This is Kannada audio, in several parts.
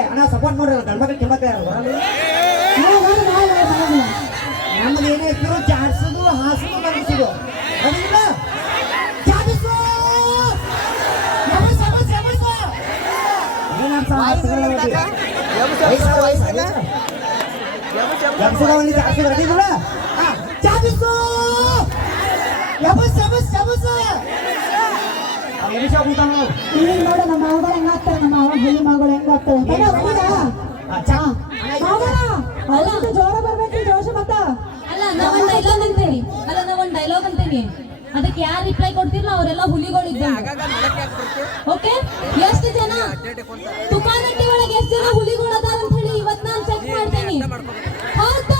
ಹುಡುಗರಿಗೆ ಹಣ ಸಪೋರ್ಟ್ ಮಾಡ್ರಿ ಗಂಡ್ಮಕ್ಳು ಕಿಮ್ಮತ್ತ ನಮ್ದು ಏನೇ ಇದ್ರು ಚಾಡ್ಸೋದು ಹಾಸೋದು ಅದಿಲ್ಲ. ಏನಂತ ನೋಡಿ. ಅವ್ನು ಅವ್ನು. ನಮ್ಮ ಮಾವಗಳು ಹೆಂಗ ಆಗ್ತಾರೆ ನಮ್ಮ ಮಾವ ಹುಲಿ ಮಗಳು ಹೆಂಗ ಅಲ್ಲ ಜೋರ ಬರ್ಬೇಕ್ರಿ ಜೋಶ ಮತ್ತ ಅಲ್ಲ ನಾವೊಂದ್ ಡೈಲಾಗ್ ಅಂತೇನಿ ಅಲ್ಲ ಒಂದು ಡೈಲಾಗ್ ಅಂತೀನಿ ಅದಕ್ಕೆ ಯಾರು ರಿಪ್ಲೈ ಕೊಡ್ತಿರ್ಲ ಅವರೆಲ್ಲ ಹುಲಿಗಳಿದ್ದಂಗೆ. ಓಕೆ ಎಷ್ಟು ಜನ? ತುಕಾನಟ್ಟಿ ಒಳಗೆ ಎಷ್ಟು ಜನ ಹುಲಿಗಳು ಅದಾರ ಅಂತ ಹೇಳಿ ಇವತ್ತು ನಾನು ಚೆಕ್ ಮಾಡ್ತೇನೆ. ಹೌದಾ?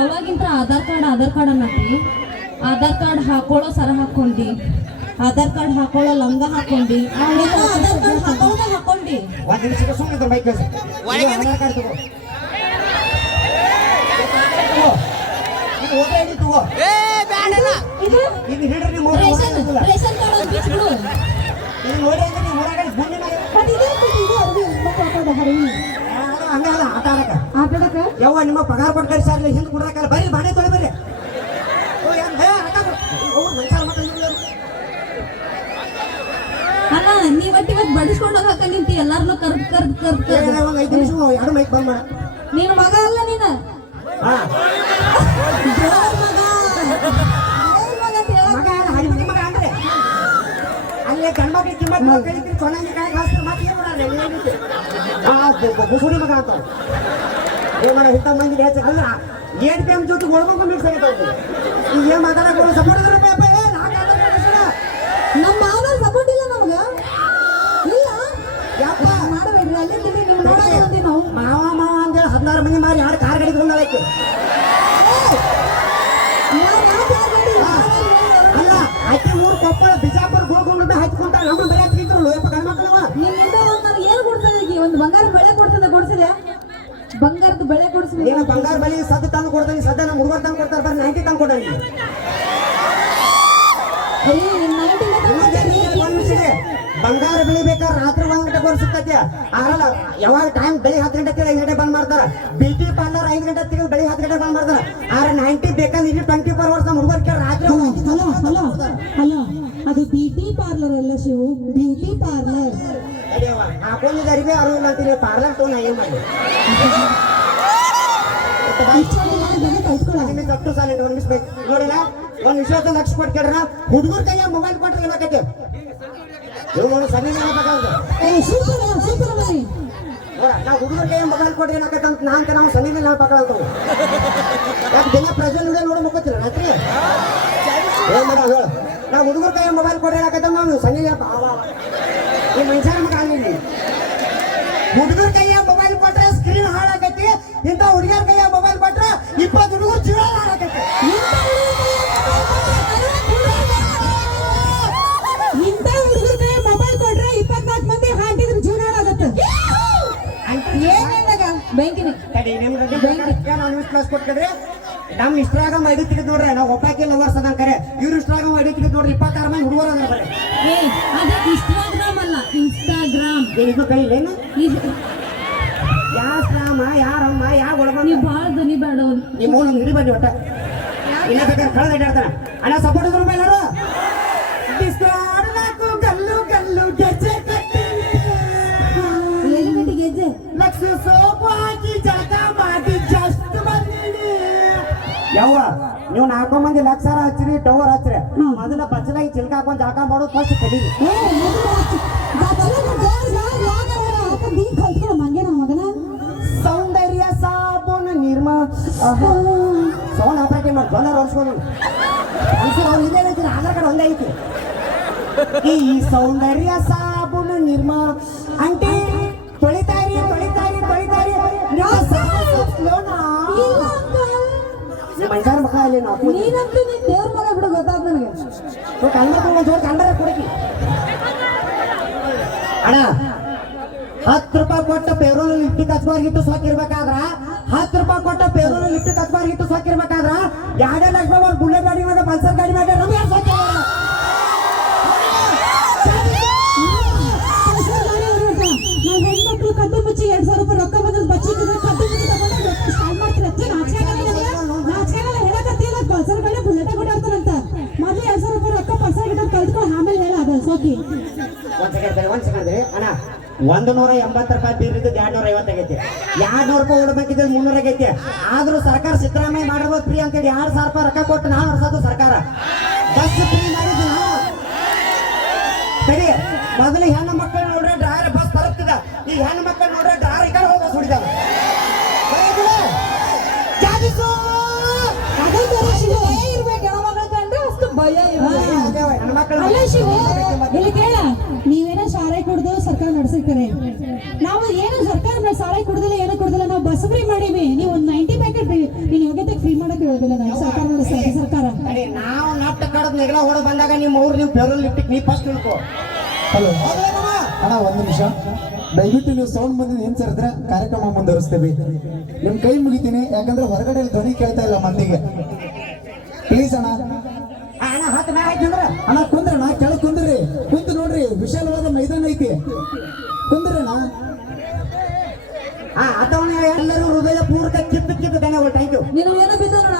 ಅವಾಗಿಂತ ಆಧಾರ್ ಕಾರ್ಡ್ ಆಧಾರ್ ಕಾರ್ಡ್ ಅನ್ನತ್ತಿ ಆಧಾರ್ ಕಾರ್ಡ್ ಹಾಕೊಳ್ಳೋ ಸರ ಹಾಕೊಂಡಿ ಆಧಾರ್ ಕಾರ್ಡ್ ಹಾಕೊಳ್ಳೋ ಲಂಗ ಹಾಕೊಂಡಿ ಆಧಾರ್ ಕಾರ್ಡ್ ಹಾಕೊಳ್ಳೋದ ಹಾಕೊಂಡಿ ಒಂದ್ ನಿಮಿಷಕ್ಕೆ ಸುಮ್ಮನೆ ಇದ್ರ ಬೈಕ್ ಕಳ್ಸಿ ಇದು ಆಧಾರ್ ಕಾರ್ಡ್ ತಗೋ. ಹಿಡ್ರಿ ನೀವು ಮೂರು ರೇಷನ್ ಕಾರ್ಡ್ ಬಿಚ್ಬಿಡು ಇದು ಬಟ್ ಇದೇ ಇದು ಅರ್ವಿ ಮಕ್ಕಳು ಹಾಕೋದು ಹರಿವಿ ಅದು ಹಂಗ ಅದ ಆಟ ಆಡಕ ಯವ್ವ ನಿಮ್ಮ ಪಗಾರ ಕಳಿಸಾರ್ಲಿ ಹಿಂದೆ ಬರೀ ಬರ್ರಿ ಬಾಣೆ ತೊಳಿ ಇವತ್ತು ಬಡಿಸ್ಕೊಂಡು ಹೋಗಕ್ಕ ನಿಂತಿ ಎಲ್ಲಾರನು ಕರ್ದ್ ಕರ್ದ್ ಕರ್ದ್ ಕರ್ದ್. ನೀನು ಮಗ ಅಲ್ಲ ನೀನು? ದೇವ್ರ್ ಮಗ. ದೇವ್ರ್ ಮಗ ಅಂತ ಹೇಳಕ್ ಏನ್ ಪೇಮ್ ಜೊತೆ ಒಳಗೊಂಡು ಮಿಕ್ಸ್ ಆಗೈತೆ ಈಗ ಏನ್ ಮಾತಾಡಕ್ ಸಪೋರ್ಟ್ ಯಪ್ಪ, ಗಂಡಿ? ಅಲ್ಲ ಆಕೆ ಊರು ಕೊಪ್ಪಳ ಬಿಜಾಪುರ ಗೋಲ್ಕೊಂಡ್ ಹಚ್ಕೊಂಡ ನಮ್ಮ ಒಂದ್ ನನಗೆ ಏನು ಕೊಡ್ತದೆ ಈಗ ಒಂದು ಬಂಗಾರ ಬೆಳೆ ಕೊಡ್ತದೆ ಕೊಡ್ಸಿದೆ. ಬಂಗಾರದ ಬೆಳೆ ಕೊಡಿಸ್ಬೇಕು ಏನು ಬಂಗಾರ ಬೆಳೆ ಸದ್ದು ತಂದು ಕೊಡ್ತಾನೆ ಸದ್ದ ನಮ್ಮ ಹುಡುಗರು ತಂದು ಕೊಡ್ತಾರೆ. ಬರ್ರಿ ನೈಂಟಿ ತಂದು ಕೊಡ್ರಿ ಬಂಗಾರ ಬೆಳಿ ಬೇಕಾದ್ರೆ ರಾತ್ರಿ ಒಂದ್ ಗಂಟೆ ಬರ್ಸುತ್ತೆ ಆಗಲ್ಲ ಯಾವಾಗ ಟೈಮ್ ಬೆಳಿ ಹತ್ತು ಗಂಟೆ ಐದು ಗಂಟೆ ಬಂದ್ ಮಾಡ್ತಾರ. ಬ್ಯೂಟಿ ಪಾರ್ಲರ್ ಐದು ಗಂಟೆ ತಿರುಗಿ ಬೆಳಿ ಹತ್ತು ಗಂಟೆ ಬಂದ್ ಮಾಡ್ತಾರ. ಆದ್ರೆ ನೈಂಟಿ ಬೇಕಂದ್ರೆ ಇಲ್ಲಿ ಟ್ವೆಂಟಿ ಫೋರ್ ಅವರ್ಸ್ ನಮ್ಮ ಹುಡುಗರು ರಾತ್ರಿ ಹಲೋ ಅದು ಬ್ಯೂಟಿ ಪಾರ್ಲರ್ ಅಲ್ಲ ಶಿವು? ಬಿಟಿ ಪಾರ್ಲರ್ ಹಾಕೊಂಡು ಅರಿವೆ ಅರು ಇಲ್ಲ ಅಂತೀರಿ? ಪಾರ್ಲರ್ ತಗೊಂಡು ಏನ್ ಮಾಡಿ ಹತ್ತು ಸಾಲ ಒಂದು ವಿಶ್ವಾಸ ಲಕ್ಷ ಕೊಟ್ಟು ಕೇಳ್ರ ಹುಡುಗರ ಕೈಯ ಮೊಬೈಲ್ ಕೊಟ್ರೆ ಏನಾಕತ್ತೆ ಇವ್ನು ಸರಿ ಬೇಕಾಗುತ್ತೆ. ಸೂಪರ್ ಸೂಪರ್ ಮಾಡಿ ನೋಡ ನಾ ಹುಡುಗರ ಕೈಯ ಮೊಬೈಲ್ ಕೊಟ್ರೆ ಏನಾಕತ್ತೆ ಅಂತ ನಾವು ಸನಿ ನೆನಪಾಕಂತವು ಯಾಕೆ ದಿನ ಪ್ರೆಸೆಂಟ್ ವಿಡಿಯೋ ನೋಡಿ ಮುಕ್ಕೋತಿಲ್ಲ ರಾತ್ರಿ? ಏನ್ ಮಾಡೋದು ನಾವು ಹುಡುಗರ ಕೈಯ ಮೊಬೈಲ್ ಕೊಟ್ರೆ ಏನಾಕತ್ತೆ ನಾವು ಸನಿ ನೆನಪ ಈ ಮನುಷ್ಯನ ಮಗ ಅಲ್ಲಿ ಹುಡುಗರ ಕೈಯ ಮೊಬೈಲ್ ಕೊಟ್ರೆ ಸ್ಕ್ರೀನ್ ಹಾಳಾಗತ್ತೆ ಇಂಥ ಹುಡುಗಿಯರ ಕೈಯ ಮೊಬೈಲ್ ಕೊಟ್ರೆ ಇಪ್ಪತ್ತು ಹುಡುಗರು ಜೀವ ಹಾಳಾಗತ್ತೆ ಬ್ಯಾಂಕಿನ ತಡಿ ನಿಮ್ ನಾನು ನ್ಯೂಸ್ ಕ್ಲಾಸ್ ಕೊಟ್ಕೊಂಡ್ರೆ ನಮ್ ಇನ್ಸ್ಟಾಗ್ರಾಮ್ ಮೈದು ತೆಗೆದು ನೋಡ್ರಿ ನಾವು ಒಬ್ಬಾಕಿ ಲವರ್ಸ್ ಅದ ಕರೆ. ಇವ್ರು ಇನ್ಸ್ಟಾಗ್ರಾಮ್ ಐಡಿ ತೆಗೆದು ನೋಡ್ರಿ ಇಪ್ಪತ್ತಾರು ಮಂದಿ ಹುಡುಗರು ಅದಾರ ಬರೀ. ಏ ಅದು ಇನ್ಸ್ಟಾಗ್ರಾಮ್ ಅಲ್ಲ ಇನ್ಸ್ಟಾಗ್ರಾಮ್. ಏನಿದು ಕೈಲೇನು ಇದು ಯಾವ ಸ್ಟ್ರಾಮ ಯಾರಮ್ಮ ಯಾವ ಒಳಗ ನೀವ್ ಧ್ವನಿ ಬೇಡ. ನಿಮ್ಮ ಹಿಡಿ ಬನ್ನಿ ಒಟ್ಟ. ಇಲ್ಲ ಬೇಕಾದ್ರೆ ಕಳೆದ ಅಣ್ಣ ಸಪೋರ್ಟ್ ಇದ್ರು ಎಲ್ಲರೂ? ನೀವು ನಾಲ್ಕು ಮಂದಿ ಲಕ್ಷಾರ ಹಚ್ಚಿರಿ ಟವರ್ ಹಚ್ಚಿರಿ ಮೊದಲ ಬಚ್ಚಲಾಗಿ ಚಿಲ್ಕ ಹಾಕೊಂಡು ಜಾಕ ಮಾಡೋದು ಫಸ್ಟ್ ಕಡಿ ಸೌಂದರ್ಯ ಸಾಬೂನು ನಿರ್ಮ. ಸೌಂಡ್ ಆಪರೇಟಿಂಗ್ ಮಾಡಿ ಬಂದವ್ರು ಹೊಡ್ಸ್ಕೊಂಡು ಅವ್ರು ಇದೇ ಆಧಾರ್ ಕಾರ್ಡ್ ಒಂದೇ ಐತಿ. ಈ ಸೌಂದರ್ಯ ಸಾಬೂನು ನಿರ್ಮ. ಅಂಟಿ ಅಲ್ಲಿ ನಾವು ನೀನಂತೂ ನೀನ್ ದೇವ್ರ ಮಗ ಬಿಡು ಗೊತ್ತಾದ್ ನನಗೆ. ಕನ್ನಡ ಒಂದು ಜೋಡಿ ಕನ್ನಡ ಕೊಡಕಿ. ಅಣ್ಣ ಹತ್ತು ರೂಪಾಯಿ ಕೊಟ್ಟು ಪೇರೋಲ್ ಲಿಫ್ಟಿಗೆ ಇಟ್ಟು ಸಾಕಿರ್ಬೇಕಾದ್ರ ಹತ್ತು ರೂಪಾಯಿ ಕೊಟ್ಟು ಪೇರೋಲ್ ಲಿಫ್ಟಿಗೆ ಇಟ್ಟು ಸಾಕಿರ್ಬೇಕಾದ್ರ ಎರಡೇ ಲಕ್ಷ ಒಂದು ನೂರ ಎಂಬತ್ತು ರೂಪಾಯಿ ಬೀರ್ ಇದ್ದು ಎರಡ್ ನೂರ ಐವತ್ತು ಆಗೈತಿ. ಎರಡ್ ನೂರು ರೂಪಾಯಿ ಓಡಬೇಕಿದ್ದು ಮುನ್ನೂರ ಆಗೈತಿ. ಆದ್ರೂ ಸರ್ಕಾರ ಸಿದ್ದರಾಮಯ್ಯ ಮಾಡಬಹುದು ಫ್ರೀ ಅಂತೇಳಿ ಎರಡ್ ಸಾವಿರ ರೂಪಾಯಿ ರೊಕ್ಕ ಕೊಟ್ಟು ನಾವು ನಡೆಸೋದು ಸರ್ಕಾರ. ಬಸ್ ಫ್ರೀ ಮಾಡಿದ್ದು ನಾವು. ಸರಿ ಮೊದಲು ಹೆಣ್ಣು ಮಕ್ಕಳು ಹೊಡ ಬಂದಾಗ ನಿಮ್ಮ ಅವ್ರು ನೀವು ಪೆರೋಲ್ ಲಿಫ್ಟಿಗೆ ನೀ ಫಸ್ಟ್ ತಿಳ್ಕೊ. ಹಲೋ. ಅಣ್ಣ ಒಂದು ನಿಮಿಷ. ದಯವಿಟ್ಟು ನೀವು ಸೌಂಡ್ ಬಂದಿದ್ದು ಏನ್ ಸರಿದ್ರೆ ಕಾರ್ಯಕ್ರಮ ಮುಂದುವರಿಸ್ತೇವೆ. ನಿಮ್ ಕೈ ಮುಗಿತೀನಿ ಯಾಕಂದ್ರೆ ಹೊರಗಡೆ ಧ್ವನಿ ಕೇಳ್ತಾ ಇಲ್ಲ ಮಂದಿಗೆ. ಪ್ಲೀಸ್ ಅಣ್ಣ. ಆ, ಅಣ್ಣ ಹತ್ತು ಮ್ಯಾಗ ಅಣ್ಣ ಕುಂದ್ರ ಅಣ್ಣ ಕೆಳ ಕುಂದ್ರಿ. ಕುಂತು ನೋಡ್ರಿ ವಿಶಾಲವಾದ ಮೈದಾನ ಐತಿ. ಕುಂದ್ರಣ್ಣ ಆ ಅಥವಾ ಎಲ್ಲರೂ ಹೃದಯ ಪೂರ್ವಕ ಕಿತ್ತು ಕಿತ್ತು ಧನ್ಯವಾದ ಥ್ಯಾಂಕ್ ಯು ನೀನು ಏನೋ ಬಿದ್ದ ನೋಡು